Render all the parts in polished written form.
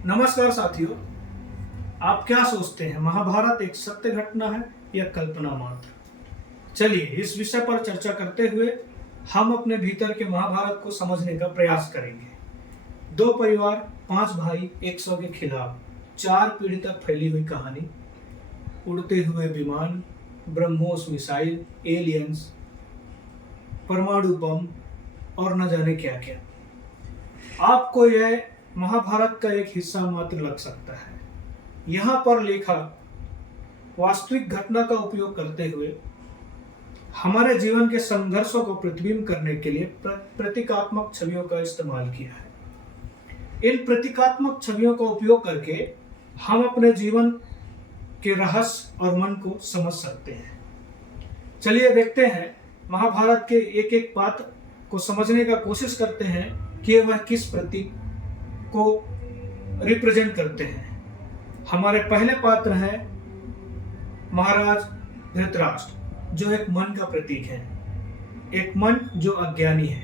नमस्कार साथियों, आप क्या सोचते हैं, महाभारत एक सत्य घटना है या कल्पना मात्र? चलिए इस विषय पर चर्चा करते हुए हम अपने भीतर के महाभारत को समझने का प्रयास करेंगे। दो परिवार, 5 भाई, 100 के खिलाफ, 4 पीढ़ी तक फैली हुई कहानी, उड़ते हुए विमान, ब्रह्मोस मिसाइल, एलियंस, परमाणु बम और न जाने क्या क्या। आपको यह महाभारत का एक हिस्सा मात्र लग सकता है। यहाँ पर लेखक वास्तविक घटना का उपयोग करते हुए हमारे जीवन के संघर्षों को प्रतिबिंब करने के लिए प्रतीकात्मक छवियों का इस्तेमाल किया है। इन प्रतीकात्मक छवियों का उपयोग करके हम अपने जीवन के रहस्य और मन को समझ सकते हैं। चलिए देखते हैं, महाभारत के एक एक पात्र को समझने का कोशिश करते हैं कि वह किस प्रतीक को रिप्रेजेंट करते हैं। हमारे पहले पात्र हैं महाराज धृतराष्ट्र, जो एक मन का प्रतीक है, एक मन जो अज्ञानी है।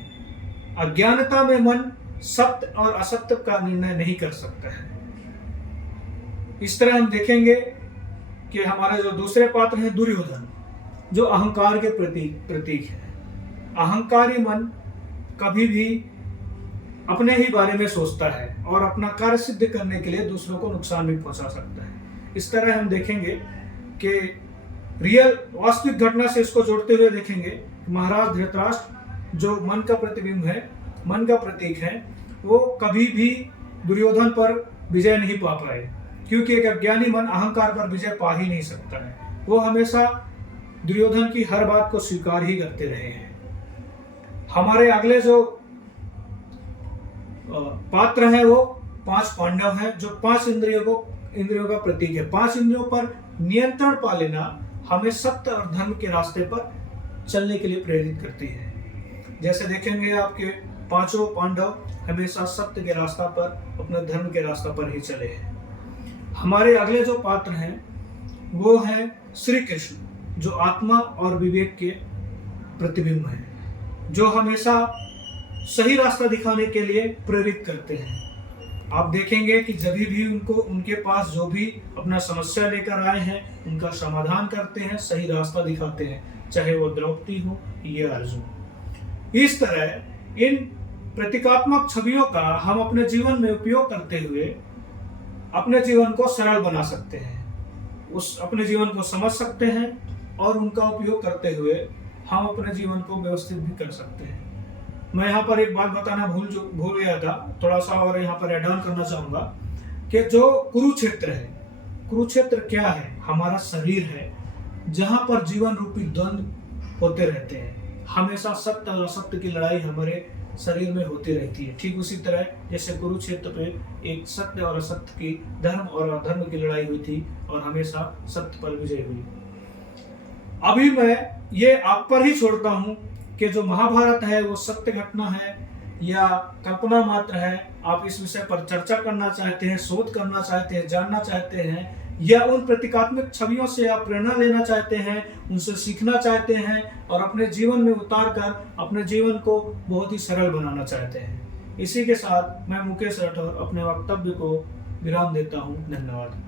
अज्ञानता में मन सत्य और असत्य का निर्णय नहीं कर सकता है। इस तरह हम देखेंगे कि हमारे जो दूसरे पात्र हैं दुर्योधन, जो अहंकार के प्रतीक है। अहंकारी मन कभी भी अपने ही बारे में सोचता है और अपना कार्य सिद्ध करने के लिए दूसरों को नुकसान भी पहुंचा सकता है। इस तरह हम देखेंगे कि रियल वास्तविक घटना से इसको जोड़ते हुए देखेंगे, महाराज धृतराष्ट्र जो मन का प्रतिबिंब है, मन का प्रतीक है, वो कभी भी दुर्योधन पर विजय नहीं पा पाए, क्योंकि एक अज्ञानी मन अहंकार पर विजय पा ही नहीं सकता है। वो हमेशा दुर्योधन की हर बात को स्वीकार ही करते रहे हैं। हमारे अगले जो पात्र हैं वो 5 पांडव हैं, जो 5 इंद्रियों का प्रतीक है। 5 इंद्रियों पर नियंत्रण पा लेना हमें सत्य और धर्म के रास्ते पर चलने के लिए प्रेरित करती है। जैसे देखेंगे आपके 5 पांडव हमेशा सत्य के रास्ता पर, अपने धर्म के रास्ता पर ही चले हैं। हमारे अगले जो पात्र हैं वो हैं श्री कृष्ण, जो आत्मा और विवेक के प्रतिबिंब हैं, जो हमेशा सही रास्ता दिखाने के लिए प्रेरित करते हैं। आप देखेंगे कि जब भी उनके पास जो भी अपना समस्या लेकर आए हैं, उनका समाधान करते हैं, सही रास्ता दिखाते हैं, चाहे वो द्रौपदी हो या अर्जुन। इस तरह इन प्रतीकात्मक छवियों का हम अपने जीवन में उपयोग करते हुए अपने जीवन को सरल बना सकते हैं, अपने जीवन को समझ सकते हैं और उनका उपयोग करते हुए हम अपने जीवन को व्यवस्थित भी कर सकते हैं। मैं यहाँ पर एक बात बताना भूल गया था, थोड़ा सा और यहाँ पर ऐड ऑन करना चाहूंगा कि जो कुरुक्षेत्र है, कुरुक्षेत्र क्या है? हमारा शरीर है, जहां पर जीवन रूपी द्वंद्व होते रहते हैं। हमेशा सत्य और असत्य की लड़ाई हमारे शरीर में होती रहती है। ठीक उसी तरह जैसे कुरुक्षेत्र पे एक सत्य और असत्य की, धर्म और अधर्म की लड़ाई हुई थी और हमेशा सत्य पर विजय हुई। अभी मैं ये आप पर ही छोड़ता हूँ कि जो महाभारत है वो सत्य घटना है या कल्पना मात्र है। आप इस विषय पर चर्चा करना चाहते हैं, शोध करना चाहते हैं, जानना चाहते हैं, या उन प्रतीकात्मक छवियों से आप प्रेरणा लेना चाहते हैं, उनसे सीखना चाहते हैं और अपने जीवन में उतार कर अपने जीवन को बहुत ही सरल बनाना चाहते हैं। इसी के साथ मैं मुकेश राठौर अपने वक्तव्य को विराम देता हूँ। धन्यवाद।